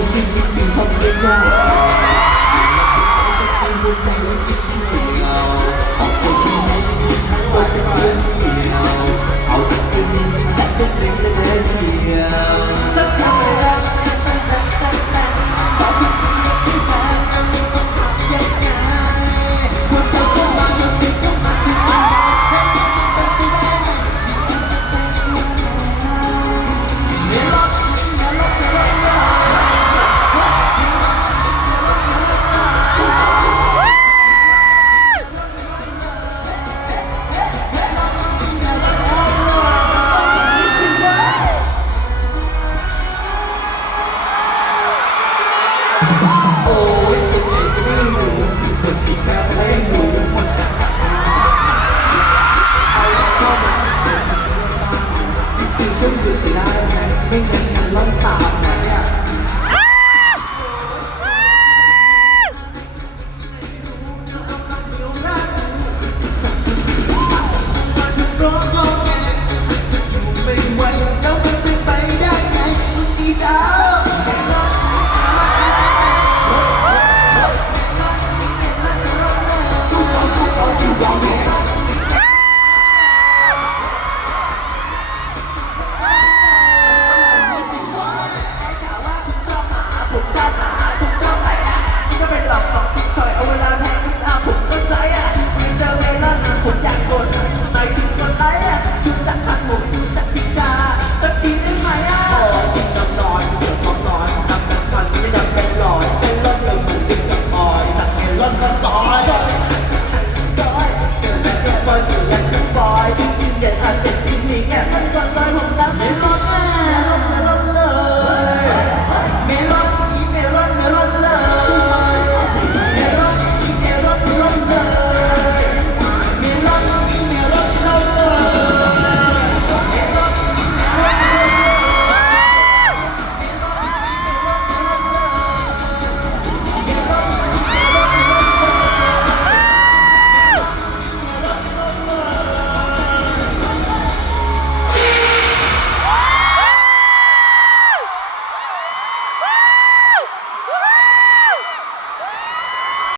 Thank you. โอ้ยเป็นไงก็ไม่รู้คนติดแค่ไม่รู้เอาเข้ามาที่สีชมพูสีได้ไหมไม่งั้นมันล้นตาไหม